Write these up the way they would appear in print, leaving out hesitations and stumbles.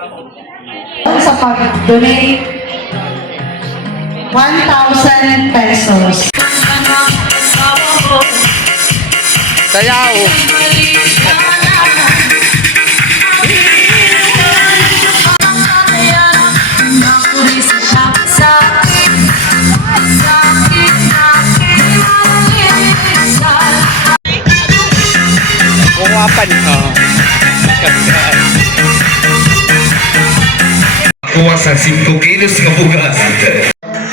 Sa pag-donate 1,000 pesos. Sayaw. Kuwapan. Kuha sa 5 kilos na bugas.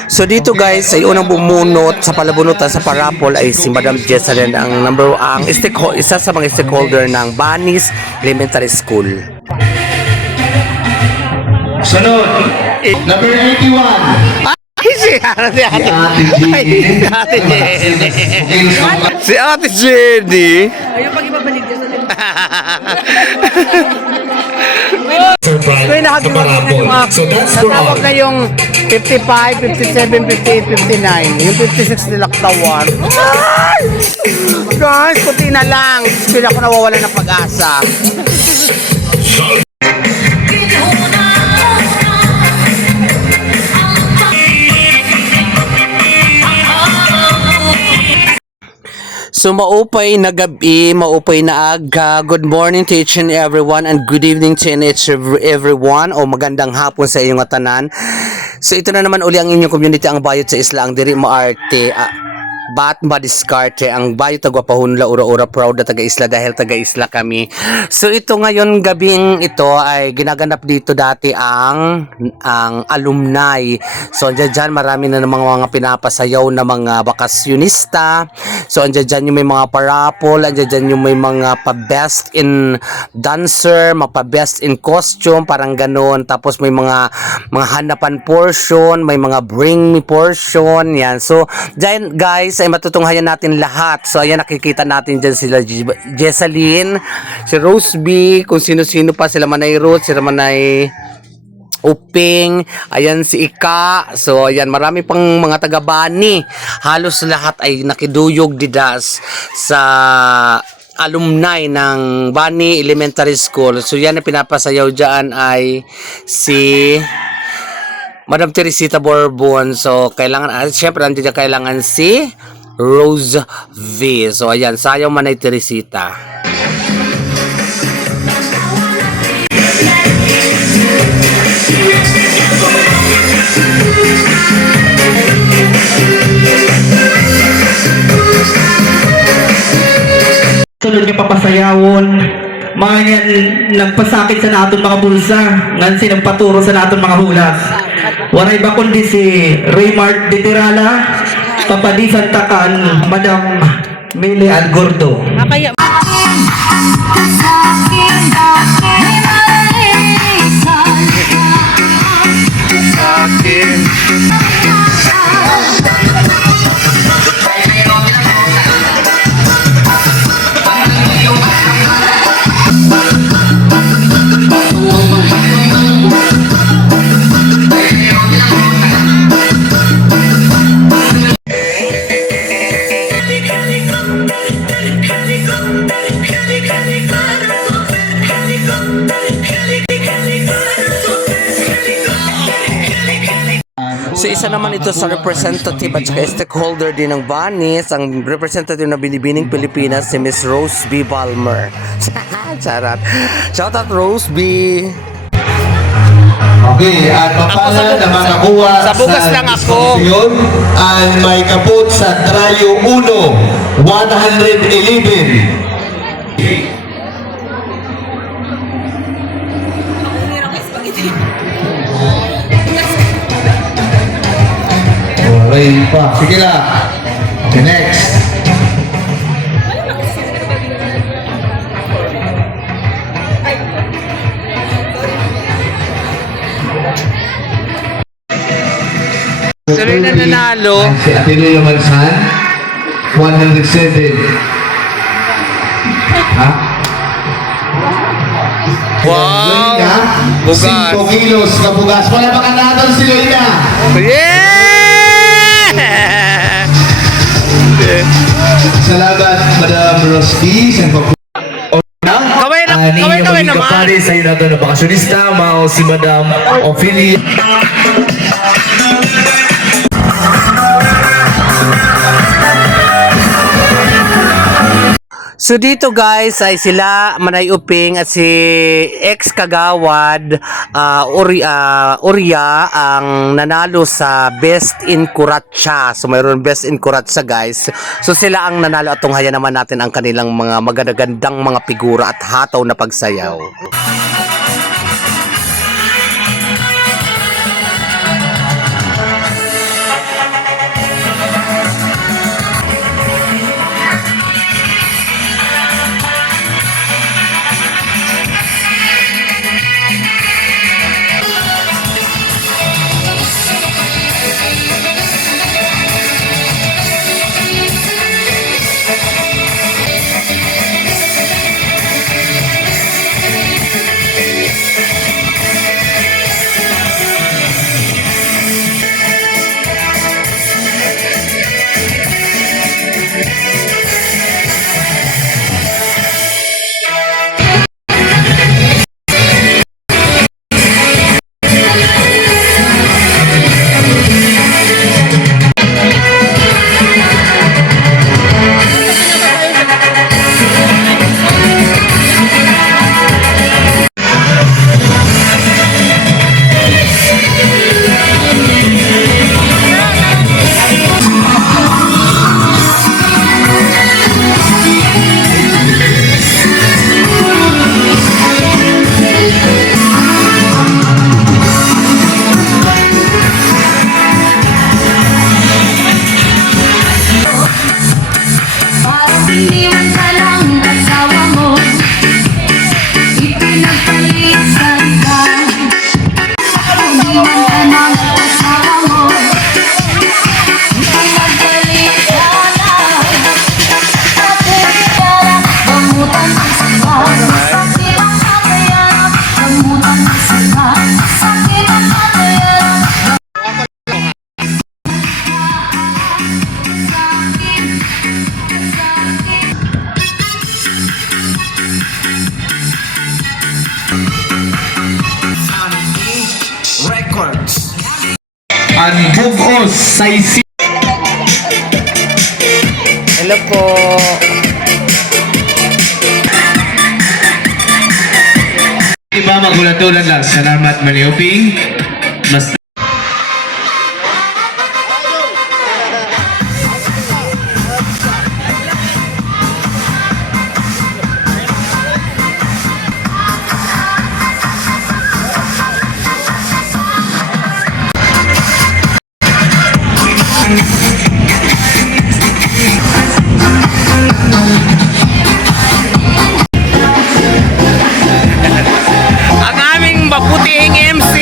So dito guys, ay unang bumunot sa palabunutan sa parapol ay si Madam Jessalyn, isa sa mga stakeholder ng Banis Elementary School. Sunod, number 81. Si Ate Jenny. Ayaw pag ibabalik dyan sa Surprise sa parapol. So that's for all. Natawag na yung 55, 57, 58, 59. Yung 56 nila katawan. Guys, kunti na lang. Sila ko nawawala ng pag-asa. So maupay na gabi, maupay na aga. Good morning to each and everyone and good evening to each and everyone o magandang hapon sa inyong tanan. So ito na naman uli ang inyong community, ang bayot sa isla, ang diri maarte. Bat madiskarte ang bayot tagwapahon la ura-ura, proud na taga-isla dahil taga-isla kami. So ito ngayon gabing ito ay ginaganap dito dati ang alumni. So andyan dyan marami na ng mga pinapasayaw na mga bakasyonista. So andyan dyan yung may mga parapol, andyan dyan yung may mga pa-best in dancer, pa-best in costume, parang ganon. Tapos may mga hanapan portion, may mga bring me portion, yan. So dyan guys ay matutunghayan natin lahat. So ayan, nakikita natin dyan sila Jessalyn, si Rose B, kung sino-sino pa, sila Manay Ruth, sila Manay Uping, ayan si Ika. So ayan, marami pang mga taga-Bani. Halos lahat ay nakiduyog didas sa alumni ng Bani Elementary School. So yan, ang pinapasayaw dyan ay si Madam Teresita Bourbon. So kailangan, syempre nandiyan kailangan si Rose V. So ayan, sayaw Manay Teresita. Sunod nga papasayawon, mga yan nagpasakit sa naton mga bulsa, ngan sinagpaturo sa naton mga hulas. Waray ba kundi si Raymart de Tirala, papadisan takan, Madam Mili Algordo. So isa naman ito sa representative at saka stakeholder din ng Banis, ang representative na Binibining Pilipinas, si Miss Rose B. Balmer. Charot. Shout out Rose B. Okay, at mapala na makakuha sa bukas lang ako. Ang may kapot sa Trayo 1, 111. Okay pa. Sige lang. Okay, next. Sino na nanalo? Si Ateneo Mansan, 107. Ha? Wow! Bugas. 5 kilos na bugas. Wala baka natin si Loida. Yeah! Salamat, Madam Rosby. Kamay na! Ani yung maging kapare sa iyo nato na bakasyonista, mao si Madam Ophelia. So dito guys ay sila Manay Uping at si ex Kagawad Urya ang nanalo sa Best in Kuratsa. So mayroon Best in Kuratsa guys. So sila ang nanalo at tunghayan naman natin ang kanilang mga magagandang mga figura at hataw na pagsayaw. Iniwan ka lang asawa mo, ipinagpalitan ka. Iniwan ka ng asawa mo, ipinagpalitan ka. Sakit ka lang, gamutan ang sakit. Sakit ang kakayanan, gamutan ang sakit. Sakit ang kakayanan. Records. Ang bugos sa isi. Hello po. Iba magulatulan lang. Salamat Manay Uping. Mas Ang aming maputihing MC.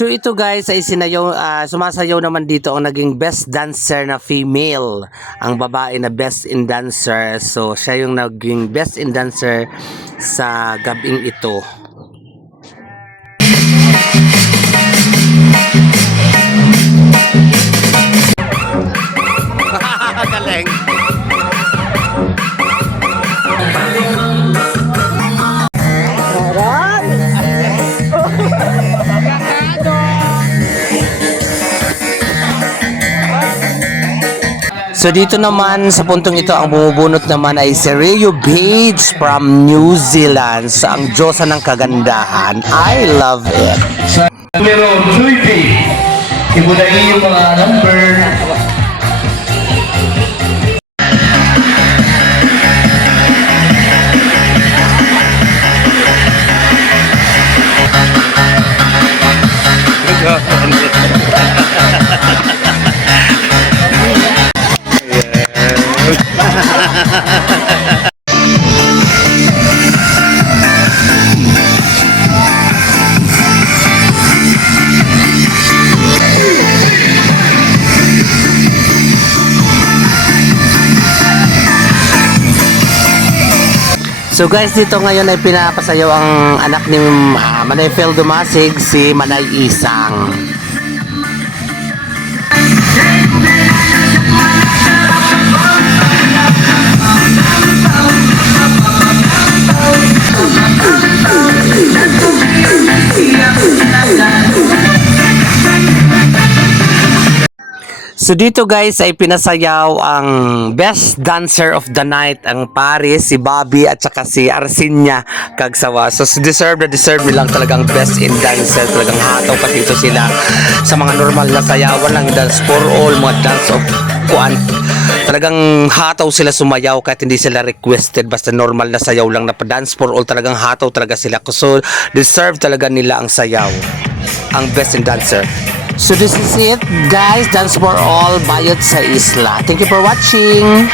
So ito guys ay sumasayaw naman dito ang naging best dancer na female. Ang babae na best in dancer. So siya yung naging best in dancer sa gabing ito. Galing. So dito naman sa puntong ito ang bumubunot naman ay si Rio Page from New Zealand. So, ang Diyosa ng kagandahan. I love it. Sa numero 20, ibulagi yung mga number. So guys, dito ngayon ay pinapasayaw ang anak ni Manay Fel Dumasig, si Manay Isang. So dito guys ay pinasayaw ang best dancer of the night, ang Paris, si Bobby at saka si Arsinya Kagsawa. So deserve nilang talagang best in dancer. Talagang hataw kasi ito sila sa mga normal na sayawan lang, dance for all, mga dance of kuan. Talagang hataw sila sumayaw kahit hindi sila requested, basta normal na sayaw lang na pa dance for all, talagang hataw talaga sila. So deserve talaga nila ang sayaw, ang best in dancer. So this is it guys, Dance for All, Bayot sa Isla. Thank you for watching.